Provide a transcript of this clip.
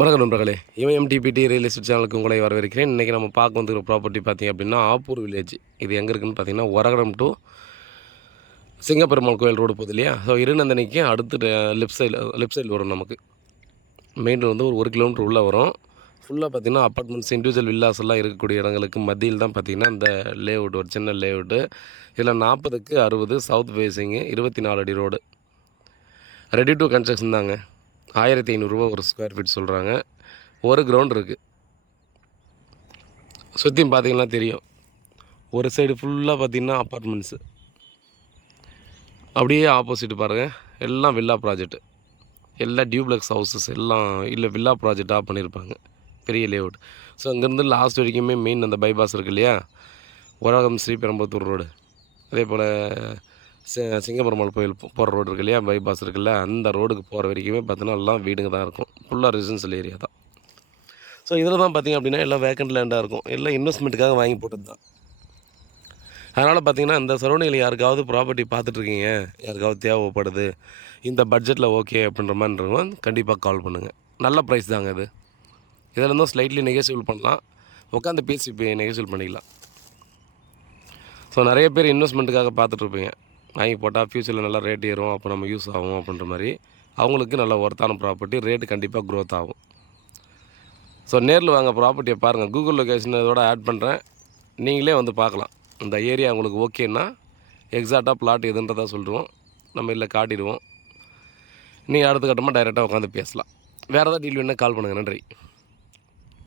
வணக்கம் நண்பர்களே, எம்டிபிடி real estate சேனலுக்கு உங்களை வரவேற்கிறேன். இன்றைக்கி நம்ம பார்க்க வந்துருக்க ப்ராப்பர்ட்டி பார்த்திங்க அப்படின்னா ஆப்பூர் வில்லேஜ். இது எங்கே இருக்குதுன்னு பார்த்தீங்கன்னா ஒரகடம் டு சிங்கப்பெருமாள் கோயில் ரோடு போகுது இல்லையா? ஸோ இருநந்தனிக்கு அடுத்து லெஃப்ட் சைடில் வரும். நமக்கு மெயின் வந்து ஒரு 1 கிலோமீட்டர் உள்ளே வரும். ஃபுல்லாக பார்த்திங்கன்னா அப்பார்ட்மெண்ட்ஸ், இண்டிவிஜுவல் வில்லாஸ் எல்லாம் இருக்கக்கூடிய இடங்களுக்கு மத்தியில் தான் பார்த்திங்கன்னா இந்த லேஅவுட், ஒரு சின்ன லேஅவுட்டு. இதில் 40க்கு 60 சவுத் ஃபேஸிங்கு, 24 அடி ரோடு, ரெடி டு கன்ஸ்ட்ரக்ஷன் தாங்க. 1500 ஒரு ஸ்கொயர் ஃபீட் சொல்கிறாங்க. ஒரு கிரவுண்ட் இருக்குது. சுற்றியும் பார்த்தீங்கன்னா தெரியும். ஒரு சைடு ஃபுல்லாக பார்த்திங்கன்னா அப்பார்ட்மெண்ட்ஸு, அப்படியே ஆப்போசிட் பாருங்கள் எல்லாம் வில்லா ப்ராஜெக்ட்டு, எல்லாம் டியூப்ளெக்ஸ் ஹவுசஸ் எல்லாம் இல்லை வில்லா ப்ராஜெக்டாக பண்ணியிருப்பாங்க. பெரிய லேஅவுட். ஸோ அங்கேருந்து லாஸ்ட் வரைக்குமே மெயின் அந்த பைபாஸ் இருக்குது இல்லையா, உலகம் ஸ்ரீபெரும்புத்தூர் ரோடு, அதே போல் சிங்கப்பெருமாள் கோயில் போகிற ரோடு இருக்குது இல்லையா, பைபாஸ் இருக்குல்ல, அந்த ரோடுக்கு போகிற வரைக்குமே பார்த்தீங்கன்னா எல்லாம் வீடுங்க தான் இருக்கும். ஃபுல்லாக ரெசிடென்ஷியல் ஏரியா தான். ஸோ இதில் தான் பார்த்திங்க அப்படின்னா எல்லாம் வேக்கண்ட் லேண்டாக இருக்கும். எல்லாம் இன்வெஸ்ட்மெண்ட்டுக்காக வாங்கி போட்டது தான். அதனால் பார்த்திங்கன்னா இந்த சரௌண்டிங்கில் யாருக்காவது ப்ராப்பர்ட்டி பார்த்துட்ருக்கீங்க, யாருக்காவது தேவைப்படுது, இந்த பட்ஜெட்டில் ஓகே அப்படின்ற மாதிரி இருக்கவங்க கண்டிப்பாக கால் பண்ணுங்கள். நல்ல ப்ரைஸ் தாங்க இது. இதில் இருந்தும் ஸ்லைட்லி நெகோசியபிள் பண்ணலாம், உட்காந்து பேசி நெகோசியபிள் பண்ணிக்கலாம். ஸோ நிறைய பேர் இன்வெஸ்ட்மெண்ட்டுக்காக பார்த்துட்ருப்பீங்க, வாங்கி போட்டால் ஃப்யூச்சரில் நல்லா ரேட் ஏறும், அப்போ நம்ம யூஸ் ஆகும் அப்படின்ற மாதிரி. அவங்களுக்கு நல்ல ஒர்த்தான ப்ராப்பர்ட்டி, ரேட்டு கண்டிப்பாக க்ரோத் ஆகும். ஸோ நேரில் வாங்க, ப்ராப்பர்ட்டியை பாருங்கள். கூகுள் லொக்கேஷன் இதோட ஆட் பண்ணுறேன், நீங்களே வந்து பார்க்கலாம். இந்த ஏரியா உங்களுக்கு ஓகேன்னா எக்ஸாக்டாக பிளாட் எதுன்றதாக சொல்லிடுவோம், நம்ம இல்லை காட்டிடுவோம். நீங்கள் அடுத்த கட்டமாக டைரெக்டாக உட்காந்து பேசலாம். வேறு ஏதாவது டீல் வேணால் கால் பண்ணுங்கள். நன்றி.